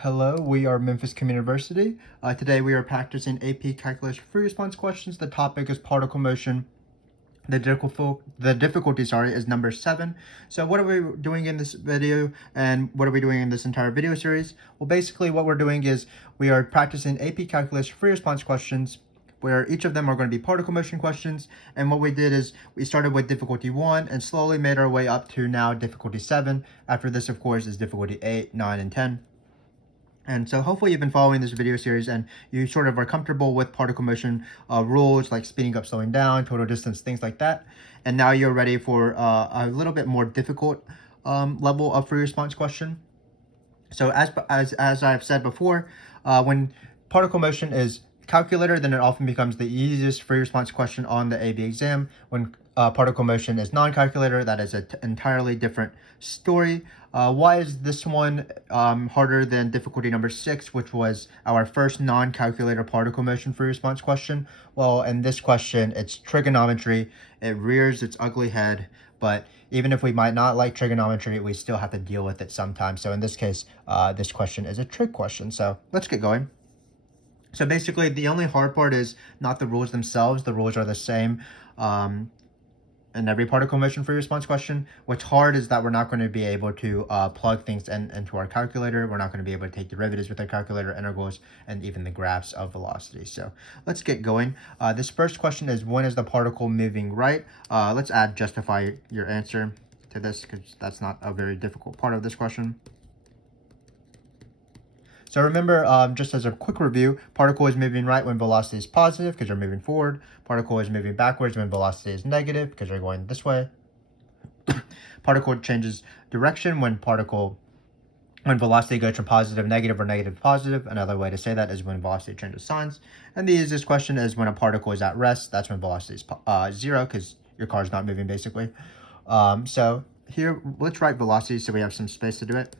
Hello, we are Memphis Communiversity. Today we are practicing AP Calculus free response questions. The topic is particle motion. The difficulty, is number 7. So what are we doing in this video, and what are we doing in this entire video series? Well, basically what we're doing is we are practicing AP Calculus free response questions, where each of them are going to be particle motion questions. And what we did is we started with difficulty 1 and slowly made our way up to now difficulty 7. After this, of course, is difficulty 8, 9, and 10. And so hopefully you've been following this video series and you sort of are comfortable with particle motion rules like speeding up, slowing down, total distance, things like that. And now you're ready for a little bit more difficult level of free response question. So as I've said before, when particle motion is calculator, then it often becomes the easiest free response question on the AB exam. When particle motion is non-calculator, that is an entirely different story. Why is this one harder than difficulty number 6, which was our first non-calculator particle motion free response question? Well, in this question, it's trigonometry. It rears its ugly head, but even if we might not like trigonometry, we still have to deal with it sometimes. So in this case, this question is a trig question. So let's get going. So basically, the only hard part is not the rules themselves. The rules are the same in every particle motion free response question. What's hard is that we're not going to be able to plug things into our calculator. We're not going to be able to take derivatives with our calculator, integrals, and even the graphs of velocity. So let's get going. This first question is, when is the particle moving right? Let's add justify your answer to this, because that's not a very difficult part of this question. So remember, just as a quick review, particle is moving right when velocity is positive because you're moving forward. Particle is moving backwards when velocity is negative because you're going this way. Particle changes direction when velocity goes from positive, negative, or negative, positive. Another way to say that is when velocity changes signs. And the easiest question is when a particle is at rest. That's when velocity is 0 because your car is not moving, basically. So here, let's write velocity so we have some space to do it.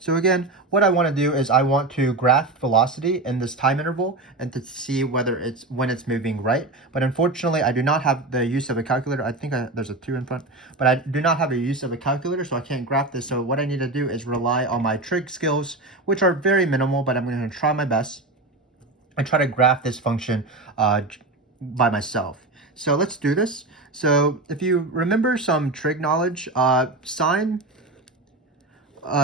So again, what I want to do is I want to graph velocity in this time interval and to see when it's moving right. But unfortunately, I do not have the use of a calculator. I think there's a 2 in front, but I do not have a use of a calculator, so I can't graph this. So what I need to do is rely on my trig skills, which are very minimal, but I'm going to try my best and try to graph this function by myself. So let's do this. So if you remember some trig knowledge, sine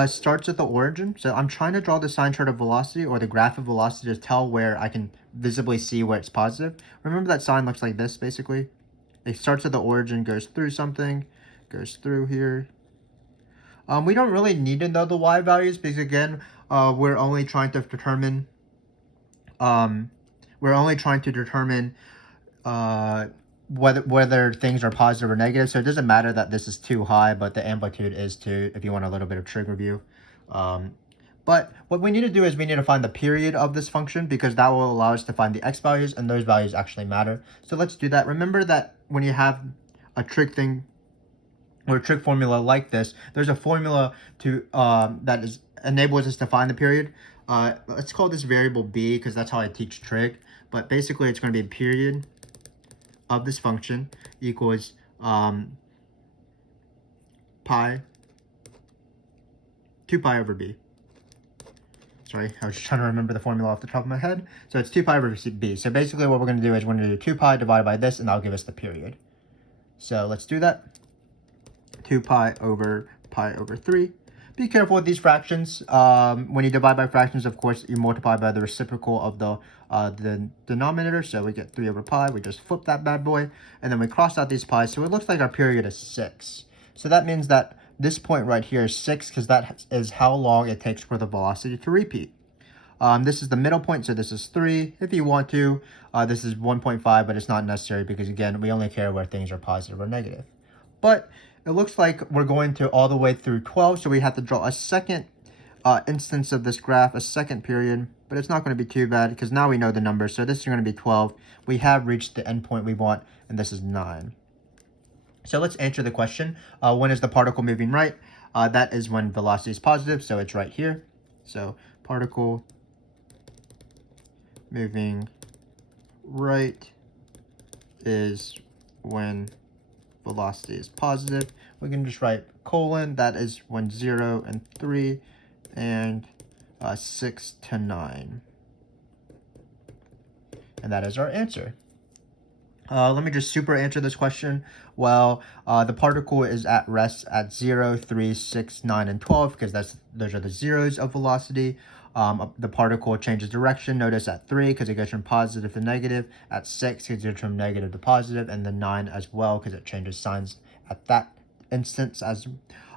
starts at the origin. So I'm trying to draw the sine chart of velocity or the graph of velocity to tell where I can visibly see where it's positive. Remember that sine looks like this, basically. It starts at the origin, goes through something, goes through here. We don't really need to know the y values because, again, we're only trying to determine whether things are positive or negative. So it doesn't matter that this is too high, but the amplitude is too, if you want a little bit of trig review. But what we need to do is we need to find the period of this function, because that will allow us to find the x values, and those values actually matter. So let's do that. Remember that when you have a trig thing or a trig formula like this, there's a formula to that enables us to find the period. Let's call this variable b, because that's how I teach trig. But basically, it's going to be a period of this function equals pi, 2 pi over b. Sorry, I was just trying to remember the formula off the top of my head. So it's 2 pi over b. So basically what we're going to do is we're going to do 2 pi divided by this, and that'll give us the period. So let's do that. 2 pi over 3. Be careful with these fractions. When you divide by fractions, of course, you multiply by the reciprocal of the denominator. So we get 3 over pi. We just flip that bad boy, and then we cross out these pi's. So it looks like our period is 6. So that means that this point right here is 6, because that is how long it takes for the velocity to repeat. This is the middle point, so this is 3. If you want to, this is 1.5, but it's not necessary because, again, we only care where things are positive or negative. But it looks like we're going to all the way through 12, so we have to draw a second instance of this graph, a second period, but it's not going to be too bad because now we know the numbers. So this is going to be 12. We have reached the endpoint we want, and this is 9. So let's answer the question. When is the particle moving right? That is when velocity is positive, so it's right here. So particle moving right is when velocity is positive, we can just write colon, that is when 0 and 3 and 6 to 9. And that is our answer. Let me just super answer this question. Well, the particle is at rest at 0, 3, 6, 9, and 12 because those are the zeros of velocity. The particle changes direction. Notice at 3 because it goes from positive to negative. At 6 because it goes from negative to positive, and then 9 as well because it changes signs at that instance. As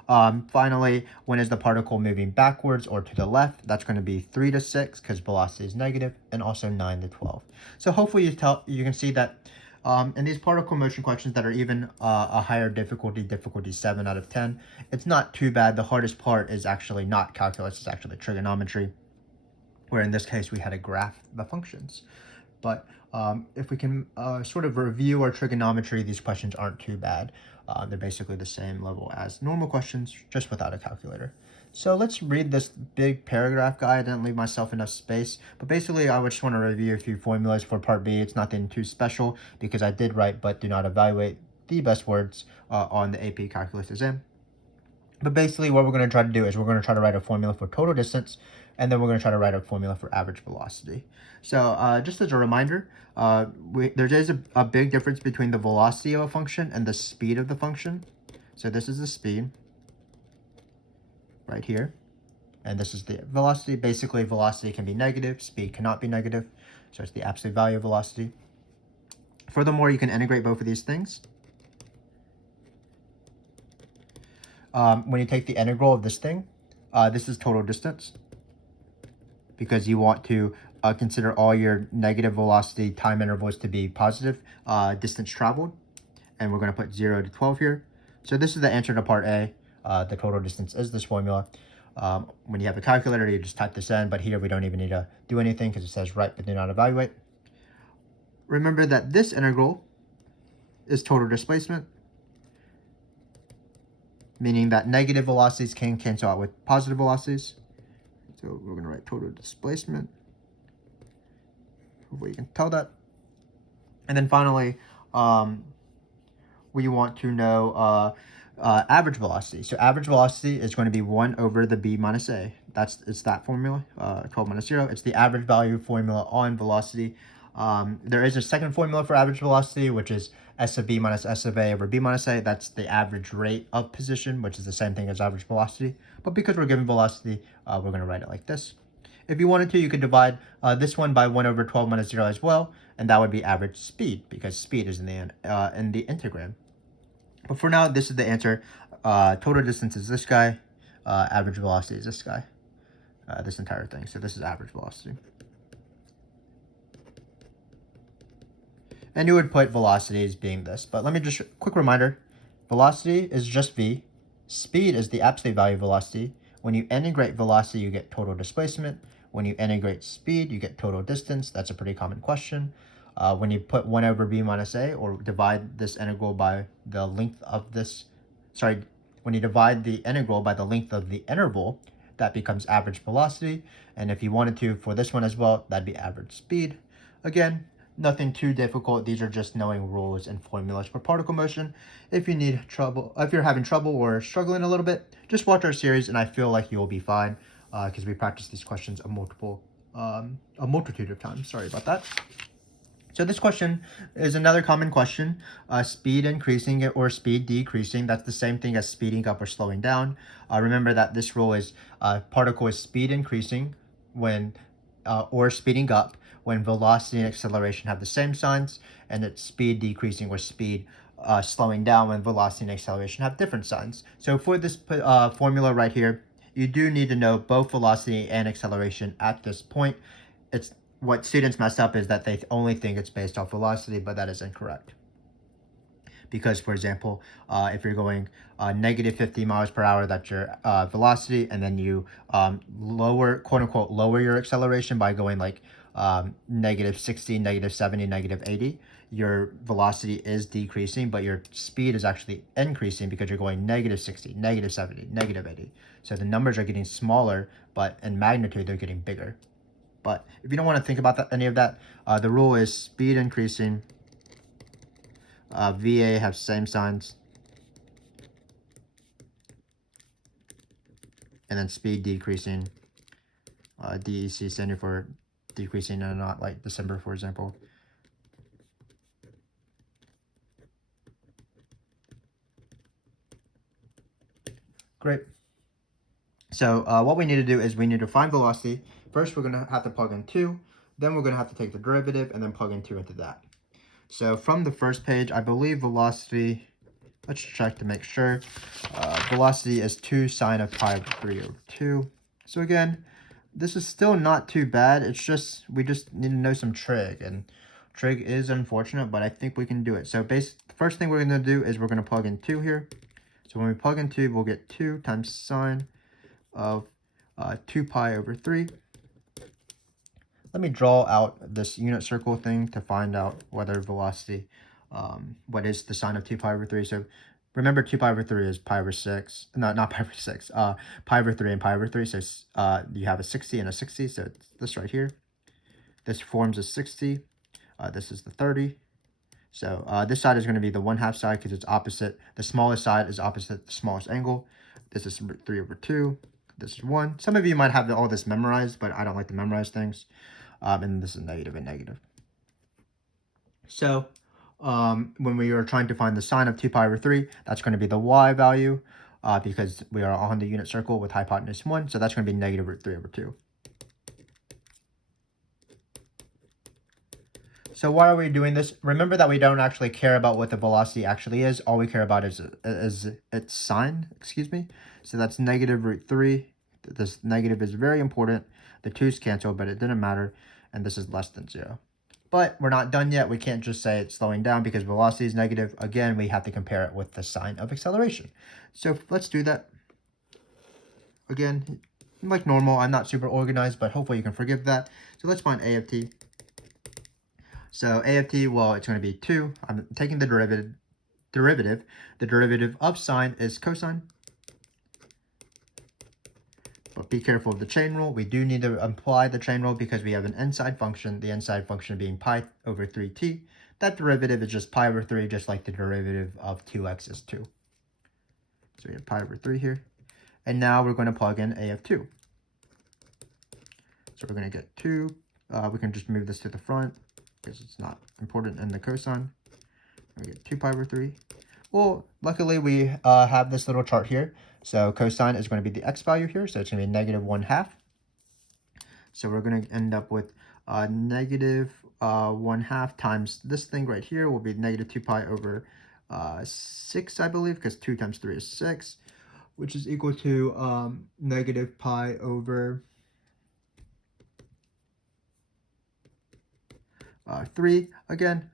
finally, when is the particle moving backwards or to the left? That's going to be 3 to 6 because velocity is negative, and also 9 to 12. So hopefully you can see that in these particle motion questions that are even a higher difficulty 7 out of 10, it's not too bad. The hardest part is actually not calculus, it's actually trigonometry, where in this case we had to graph the functions. But if we can sort of review our trigonometry, these questions aren't too bad. They're basically the same level as normal questions, just without a calculator. So let's read this big paragraph guy. I didn't leave myself enough space. But basically, I would just want to review a few formulas for part B. It's nothing too special because I did write but do not evaluate the best words on the AP Calculus exam. But basically, what we're going to try to do is we're going to try to write a formula for total distance, and then we're going to try to write a formula for average velocity. So just as a reminder, there is a big difference between the velocity of a function and the speed of the function. So this is the speed right here, and this is the velocity. Basically, velocity can be negative, speed cannot be negative, so it's the absolute value of velocity. Furthermore, you can integrate both of these things. When you take the integral of this thing, this is total distance, because you want to consider all your negative velocity time intervals to be positive distance traveled, and we're going to put 0 to 12 here. So this is the answer to part A. The total distance is this formula. When you have a calculator, you just type this in, but here we don't even need to do anything because it says write but do not evaluate. Remember that this integral is total displacement, meaning that negative velocities can cancel out with positive velocities. So we're going to write total displacement. Hopefully you can tell that. And then finally, we want to know average velocity. So average velocity is going to be 1 over the b minus a. It's that formula, 12 minus 0. It's the average value formula on velocity. There is a second formula for average velocity, which is s of b minus s of a over b minus a. That's the average rate of position, which is the same thing as average velocity. But because we're given velocity, we're going to write it like this. If you wanted to, you could divide this one by 1 over 12 minus 0 as well, and that would be average speed, because speed is in the integram. But for now, this is the answer. Total distance is this guy. Average velocity is this guy. This entire thing. So this is average velocity. And you would put velocity as being this. But let me just, quick reminder. Velocity is just v. Speed is the absolute value of velocity. When you integrate velocity, you get total displacement. When you integrate speed, you get total distance. That's a pretty common question. When you put 1 over b minus a, or divide this integral by the length of this, when you divide the integral by the length of the interval, that becomes average velocity. And if you wanted to, for this one as well, that'd be average speed. Again, nothing too difficult. These are just knowing rules and formulas for particle motion. If you're having trouble or struggling a little bit, just watch our series, and I feel like you'll be fine because we practice these questions a multitude of times. Sorry about that. So this question is another common question, speed increasing or speed decreasing. That's the same thing as speeding up or slowing down. Remember that this rule is particle is speed increasing when or speeding up when velocity and acceleration have the same signs, and it's speed decreasing or speed slowing down when velocity and acceleration have different signs. So for this formula right here, you do need to know both velocity and acceleration at this point. It's what students mess up is that they only think it's based off velocity, but that is incorrect. Because, for example, if you're going negative 50 miles per hour, that's your velocity, and then you quote unquote, lower your acceleration by going like negative 60, negative 70, negative 80, your velocity is decreasing, but your speed is actually increasing because you're going negative 60, negative 70, negative 80. So the numbers are getting smaller, but in magnitude, they're getting bigger. But if you don't want to think about any of that, the rule is speed increasing, VA have same signs, and then speed decreasing, DEC standing for decreasing and not like December, for example. Great. So what we need to do is we need to find velocity. First, we're going to have to plug in 2. Then we're going to have to take the derivative and then plug in 2 into that. So from the first page, I believe velocity, let's check to make sure. Velocity is 2 sine of pi over 3 over 2. So again, this is still not too bad. It's just, we just need to know some trig. And trig is unfortunate, but I think we can do it. So the first thing we're going to do is we're going to plug in 2 here. So when we plug in 2, we'll get 2 times sine of 2 pi over 3. Let me draw out this unit circle thing to find out whether velocity, what is the sine of 2 pi over 3. So remember 2 pi over 3 is pi over 6. No, not pi over 6. Pi over 3 and pi over 3. So you have a 60 and a 60. So it's this right here. This forms a 60. This is the 30. So this side is going to be the 1/2 side because it's opposite. The smallest side is opposite the smallest angle. This is 3 over 2. This is 1. Some of you might have all this memorized, but I don't like to memorize things. And this is negative and negative. So when we are trying to find the sine of 2 pi over 3, that's going to be the y value because we are on the unit circle with hypotenuse 1. So that's going to be negative root 3 over 2. So why are we doing this? Remember that we don't actually care about what the velocity actually is. All we care about is its sign, excuse me. So that's negative root 3. This negative is very important. The 2's cancel, but it didn't matter. And this is less than 0. But we're not done yet. We can't just say it's slowing down because velocity is negative. Again, we have to compare it with the sign of acceleration. So let's do that. Again, like normal, I'm not super organized, but hopefully you can forgive that. So let's find a of t. So a of t, well, it's going to be 2. I'm taking the derivative. The derivative of sine is cosine. But be careful of the chain rule. We do need to apply the chain rule because we have an inside function, the inside function being pi over 3t. That derivative is just pi over 3, just like the derivative of 2x is 2. So we have pi over 3 here. And now we're going to plug in a of 2. So we're going to get 2. We can just move this to the front because it's not important in the cosine. We get 2 pi over 3. Well, luckily we have this little chart here. So cosine is going to be the x value here. So it's going to be negative 1/2. So we're going to end up with negative 1/2 times this thing right here will be negative 2 pi over 6, I believe, because 2 times 3 is 6, which is equal to negative pi over 3. Again,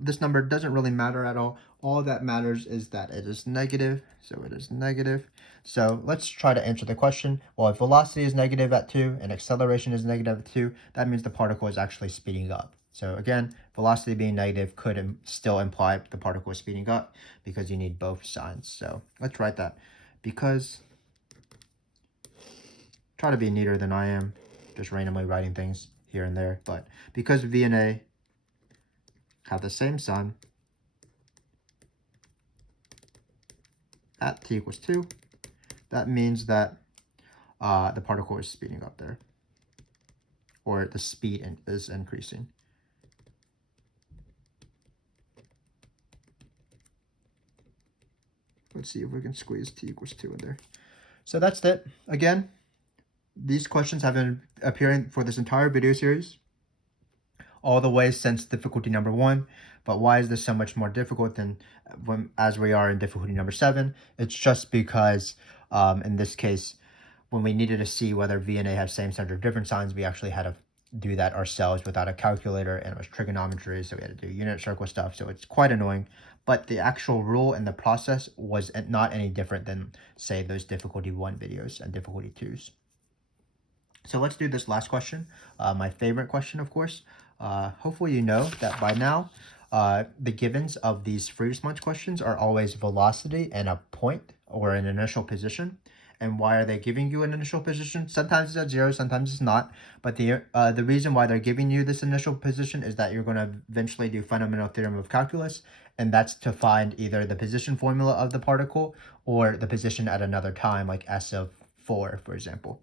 this number doesn't really matter at all. All that matters is that it is negative, so it is negative. So let's try to answer the question. Well, if velocity is negative at 2 and acceleration is negative at 2, that means the particle is actually speeding up. So again, velocity being negative could still imply the particle is speeding up because you need both signs. So let's write that. Because, try to be neater than I am, just randomly writing things here and there. But because V and A have the same sign at t equals 2, that means that the particle is speeding up there, or the speed is increasing. Let's see if we can squeeze t equals 2 in there. So that's it. Again, these questions have been appearing for this entire video series, all the way since difficulty number 1. But why is this so much more difficult than as we are in difficulty number 7? It's just because in this case, when we needed to see whether V and A have same signs or different signs, we actually had to do that ourselves without a calculator, and it was trigonometry, so we had to do unit circle stuff, so it's quite annoying. But the actual rule and the process was not any different than, say, those difficulty 1 videos and difficulty 2s. So let's do this last question, my favorite question, of course. Hopefully you know that by now, the givens of these free response questions are always velocity and a point or an initial position. And why are they giving you an initial position? Sometimes it's at 0, sometimes it's not. But the reason why they're giving you this initial position is that you're going to eventually do Fundamental Theorem of Calculus. And that's to find either the position formula of the particle or the position at another time, like S of 4, for example.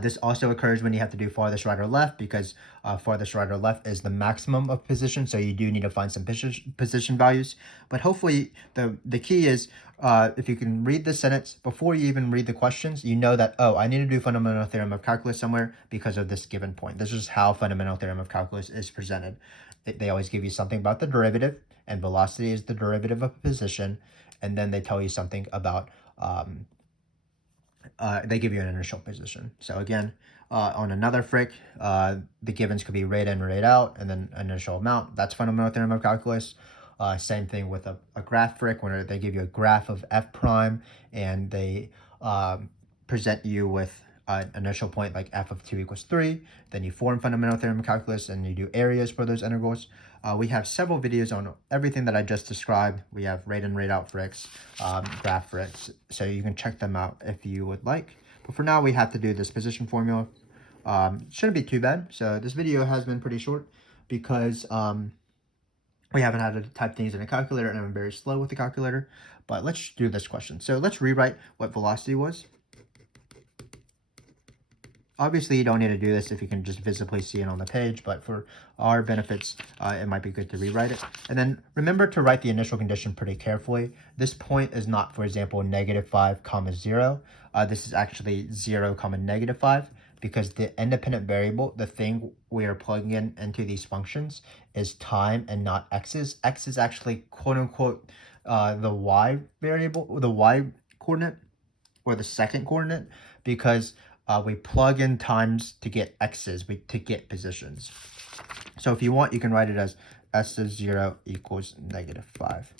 This also occurs when you have to do farthest right or left, because farthest right or left is the maximum of position, so you do need to find some position values. But hopefully the key is if you can read the sentence before you even read the questions, you know that, oh, I need to do fundamental theorem of calculus somewhere because of this given point. This is how fundamental theorem of calculus is presented. They always give you something about the derivative, and velocity is the derivative of position, and then they tell you something about they give you an initial position. So again, on another fric, the givens could be rate in, rate out, and then initial amount. That's fundamental theorem of calculus. Same thing with a graph fric, where they give you a graph of f prime, and they present you with an initial point like f of 2 equals 3. Then you form fundamental theorem of calculus, and you do areas for those integrals. We have several videos on everything that I just described. We have rate in, rate out frics, graph frics, so you can check them out if you would like. But for now, we have to do this position formula. Shouldn't be too bad. So this video has been pretty short because we haven't had to type things in a calculator, and I'm very slow with the calculator. But let's do this question. So let's rewrite what velocity was. Obviously, you don't need to do this if you can just visibly see it on the page, but for our benefits, it might be good to rewrite it. And then remember to write the initial condition pretty carefully. This point is not, for example, -5, 0. This is actually 0, -5, because the independent variable, the thing we are plugging in into these functions, is time and not x's. X is actually, quote unquote, the y variable, the y coordinate, or the second coordinate, because we plug in times to get x's, to get positions. So if you want, you can write it as s of 0 equals -5.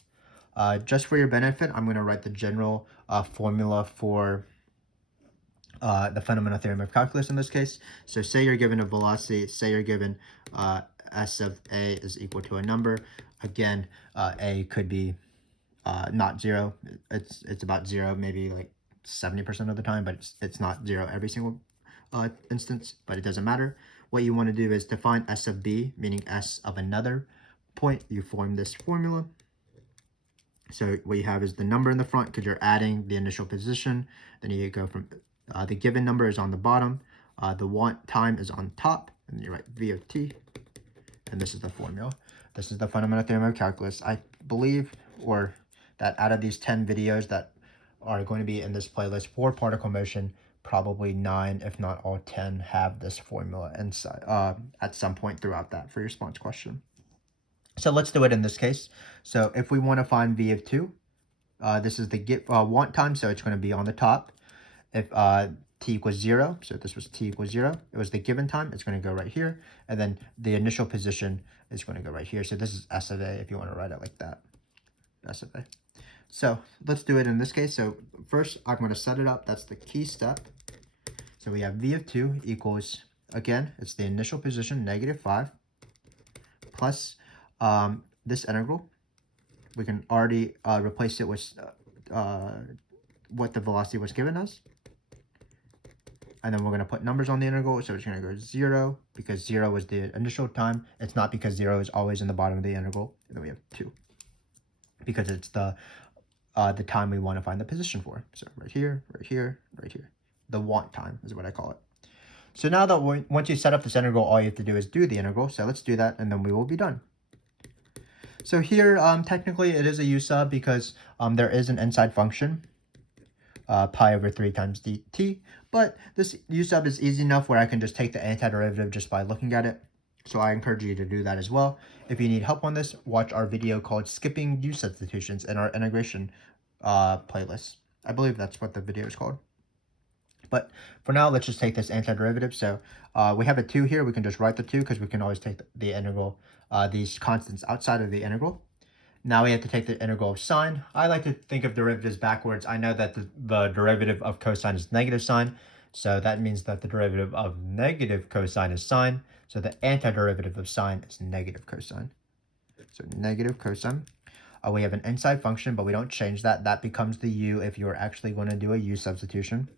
Just for your benefit, I'm going to write the general formula for the fundamental theorem of calculus in this case. So say you're given a velocity, say you're given s of a is equal to a number. Again, a could be not 0. It's about 0, maybe like 70% of the time, but it's not 0 every single instance, but it doesn't matter. What you want to do is define s of b, meaning s of another point. You form this formula. So what you have is the number in the front because you're adding the initial position. Then you go from the given number is on the bottom, the want time is on top, and you write v of t, and this is the formula. This is the fundamental theorem of calculus. I believe, or that out of these 10 videos that are going to be in this playlist for particle motion, probably 9, if not all 10, have this formula inside at some point throughout that for your response question. So let's do it in this case. So if we want to find v of 2, this is the want time, so it's going to be on the top. If t equals 0, so this was t equals 0, it was the given time, it's going to go right here, and then the initial position is going to go right here. So this is s of a, if you want to write it like that, s of a. So let's do it in this case. So first, I'm going to set it up. That's the key step. So we have v of 2 equals, again, it's the initial position, -5, plus this integral. We can already replace it with what the velocity was given us. And then we're going to put numbers on the integral. So it's going to go 0 because 0 was the initial time. It's not because 0 is always in the bottom of the integral. And then we have 2 because it's the time we want to find the position for. So right here, right here, right here. The want time is what I call it. So now that once you set up this integral, all you have to do is do the integral. So let's do that, and then we will be done. So here, technically, it is a u sub because there is an inside function, pi over 3 times dt. But this u sub is easy enough where I can just take the antiderivative just by looking at it. So I encourage you to do that as well. If you need help on this, watch our video called Skipping U Substitutions in our integration playlist. I believe that's what the video is called. But for now, let's just take this antiderivative. So we have a 2 here. We can just write the 2 because we can always take the integral, these constants outside of the integral. Now we have to take the integral of sine. I like to think of derivatives backwards. I know that the derivative of cosine is negative sine. So that means that the derivative of negative cosine is sine. So the antiderivative of sine is negative cosine. So negative cosine. We have an inside function, but we don't change that. That becomes the u if you're actually going to do a u substitution.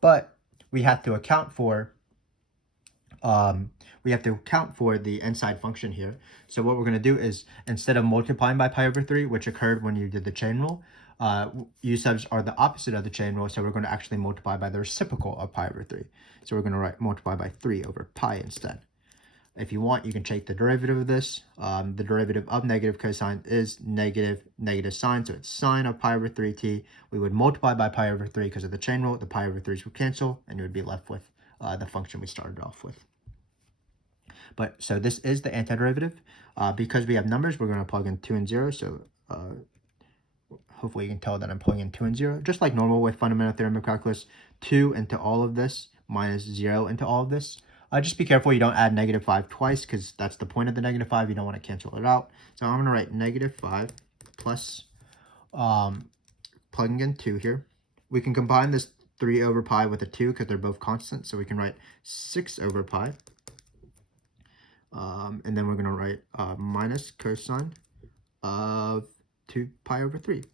But we have to account for we have to account for the inside function here. So what we're going to do is, instead of multiplying by pi over 3, which occurred when you did the chain rule, u subs are the opposite of the chain rule, so we're going to actually multiply by the reciprocal of pi over 3. So we're going to multiply by 3 over pi instead. If you want, you can take the derivative of this. The derivative of negative cosine is negative sine, so it's sine of pi over 3t. We would multiply by pi over 3 because of the chain rule. The pi over 3's would cancel, and you would be left with the function we started off with. But so this is the antiderivative. Because we have numbers, we're going to plug in 2 and 0. So hopefully you can tell that I'm plugging in 2 and 0. Just like normal with Fundamental Theorem of Calculus, 2 into all of this minus 0 into all of this. Just be careful you don't add -5 twice, because that's the point of the -5. You don't want to cancel it out. So I'm going to write -5 plus, plugging in 2 here. We can combine this 3 over pi with a 2 because they're both constant. So we can write 6 over pi. And then we're going to write minus cosine of 2 pi over 3.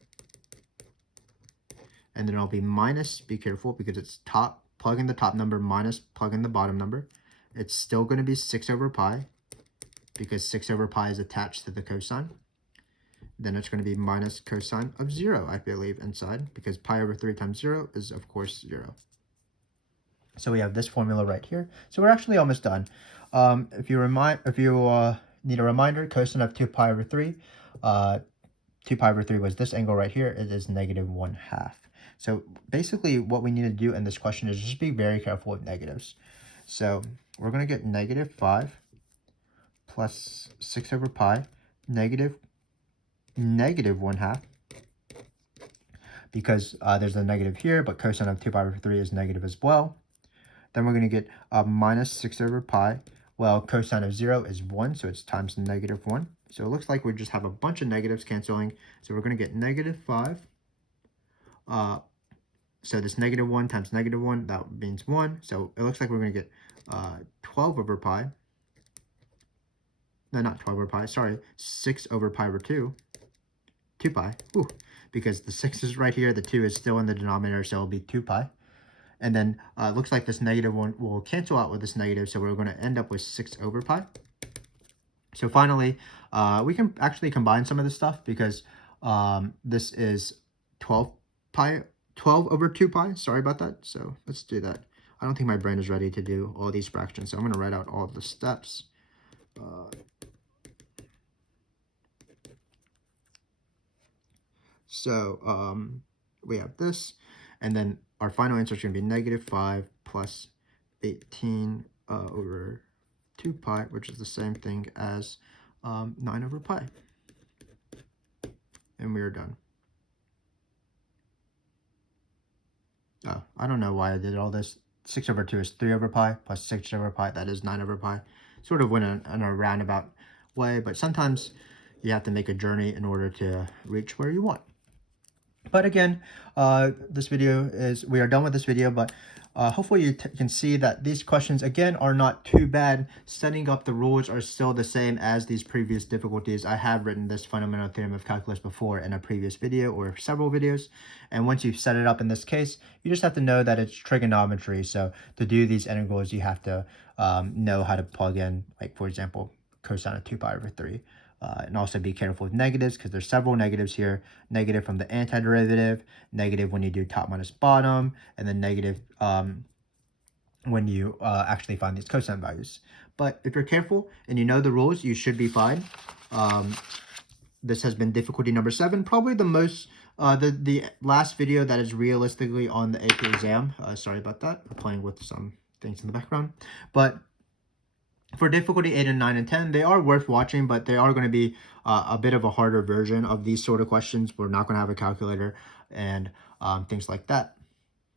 And then it'll be minus, be careful because it's top, plug in the top number minus plug in the bottom number. It's still going to be 6 over pi because 6 over pi is attached to the cosine. Then it's going to be minus cosine of 0, I believe, inside, because pi over 3 times 0 is, of course, 0. So we have this formula right here. So we're actually almost done. If you need a reminder, cosine of 2 pi over 3, 2 pi over 3 was this angle right here. It is -1/2. So basically what we need to do in this question is just be very careful with negatives. So we're going to get -5 plus 6 over pi, negative 1/2, because there's a negative here, but cosine of 2 pi over 3 is negative as well. Then we're going to get minus 6 over pi. Well, cosine of 0 is 1, so it's times -1. So it looks like we just have a bunch of negatives canceling. So we're going to get -5. So this -1 times -1, that means 1. So it looks like we're going to get 12 over pi. No, not 12 over pi, sorry. 6 over pi over 2. 2 pi. Ooh, because the 6 is right here, the 2 is still in the denominator, so it'll be 2 pi. And then it looks like this -1 will cancel out with this negative, so we're going to end up with 6 over pi. So finally, we can actually combine some of this stuff, because this is 12 over 2 pi. Sorry about that. So let's do that. I don't think my brain is ready to do all these fractions, so I'm going to write out all the steps. We have this, and then our final answer is going to be -5 plus 18 over 2 pi, which is the same thing as 9 over pi. And we are done. Oh, I don't know why I did all this. 6 over 2 is 3 over pi, plus 6 over pi, that is 9 over pi. Sort of went in a roundabout way, but sometimes you have to make a journey in order to reach where you want. But again, we are done with this video, but hopefully you can see that these questions, again, are not too bad. Setting up the rules are still the same as these previous difficulties. I have written this Fundamental Theorem of Calculus before in a previous video or several videos. And once you've set it up in this case, you just have to know that it's trigonometry. So to do these integrals, you have to know how to plug in, like, for example, cosine of 2 pi over 3. And also be careful with negatives, because there's several negatives here. Negative from the antiderivative, negative when you do top minus bottom, and then negative when you actually find these cosine values. But if you're careful and you know the rules, you should be fine. This has been difficulty number 7, probably the most, the last video that is realistically on the AP exam. Sorry about that. I'm playing with some things in the background. But for difficulty 8 and 9 and 10, they are worth watching, but they are going to be a bit of a harder version of these sort of questions. We're not going to have a calculator and things like that.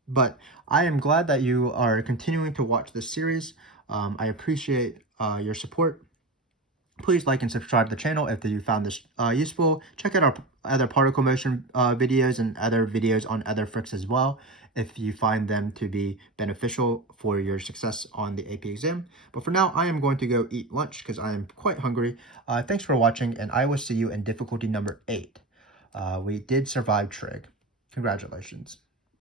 But I am glad that you are continuing to watch this series. I appreciate your support. Please like and subscribe to the channel if you found this useful. Check out our other particle motion videos and other videos on other FRQs as well, if you find them to be beneficial for your success on the AP exam. But for now, I am going to go eat lunch because I am quite hungry. Thanks for watching, and I will see you in difficulty number 8. We did survive trig. Congratulations.